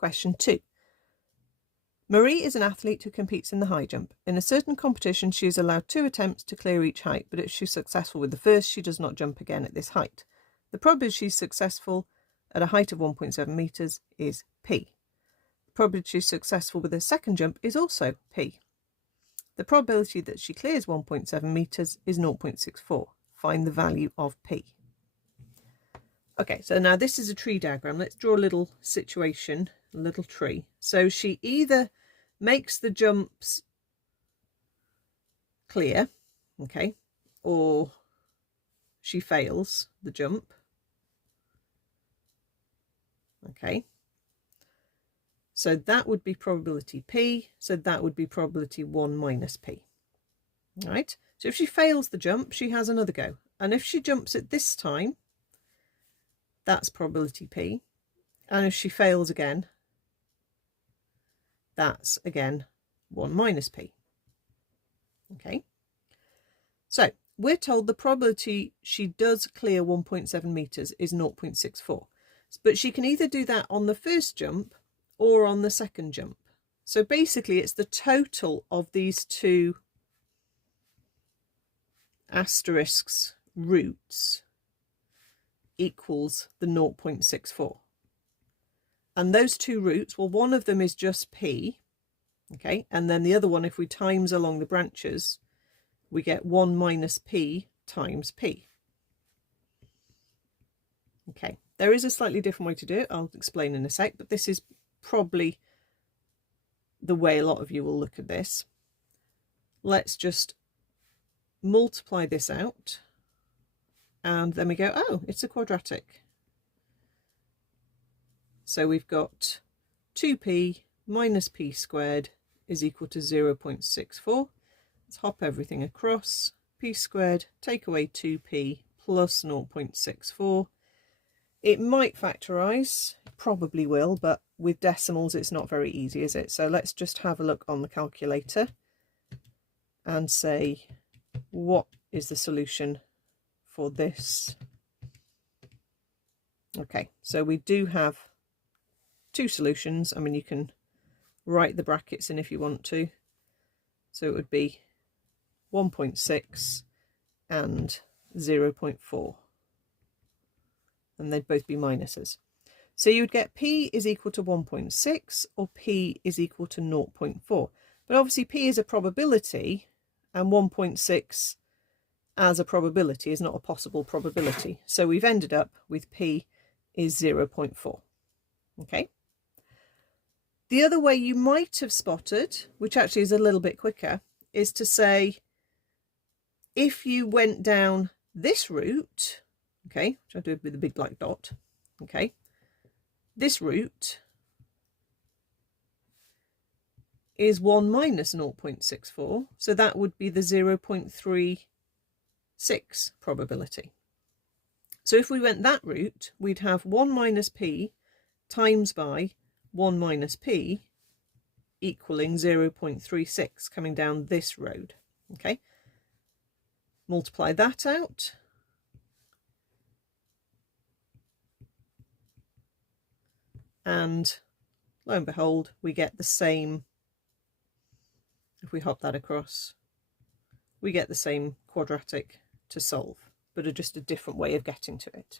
Question 2. Marie is an athlete who competes in the high jump. In a certain competition, she is allowed 2 attempts to clear each height, but if she's successful with the first, she does not jump again at this height. The probability she's successful at a height of 1.7 metres is P. The probability she's successful with her second jump is also P. The probability that she clears 1.7 metres is 0.64. Find the value of P. Okay, so now this is a tree diagram. Let's draw a little situation, a little tree. So she either makes the jumps clear, okay, or she fails the jump, okay. So that would be probability P, so that would be probability 1 minus P, all right. So if she fails the jump, she has another go, and if she jumps it this time, that's probability P, and if she fails again, that's again 1 minus P. Okay, so we're told the probability she does clear 1.7 metres is 0.64, but she can either do that on the first jump or on the second jump. So basically it's the total of these two asterisks roots equals the 0.64. And those two roots, well, one of them is just P, okay, and then the other one, if we times along the branches, we get 1 minus P times P. Okay, there is a slightly different way to do it. I'll explain in a sec, but this is probably the way a lot of you will look at this. Let's just multiply this out, and then we go, oh, it's a quadratic. So we've got 2p minus p squared is equal to 0.64. Let's hop everything across. P squared, take away 2p plus 0.64. It might factorise, probably will, but with decimals it's not very easy, is it? So let's just have a look on the calculator and say, what is the solution for this? Okay, so we do have two solutions. I mean, you can write the brackets in if you want to. So it would be 1.6 and 0.4. And they'd both be minuses. So you would get P is equal to 1.6 or P is equal to 0.4. But obviously P is a probability and 1.6 as a probability is not a possible probability. So we've ended up with P is 0.4. Okay. The other way you might have spotted, which actually is a little bit quicker, is to say if you went down this route, okay, which I'll do with a big black dot, okay, this route is 1 minus 0.64, so that would be the 0.36 probability. So if we went that route, we'd have 1 minus p times by 1 minus p equaling 0.36 coming down this road. Okay, multiply that out. And lo and behold, we get the same, if we hop that across, we get the same quadratic to solve, but just a different way of getting to it.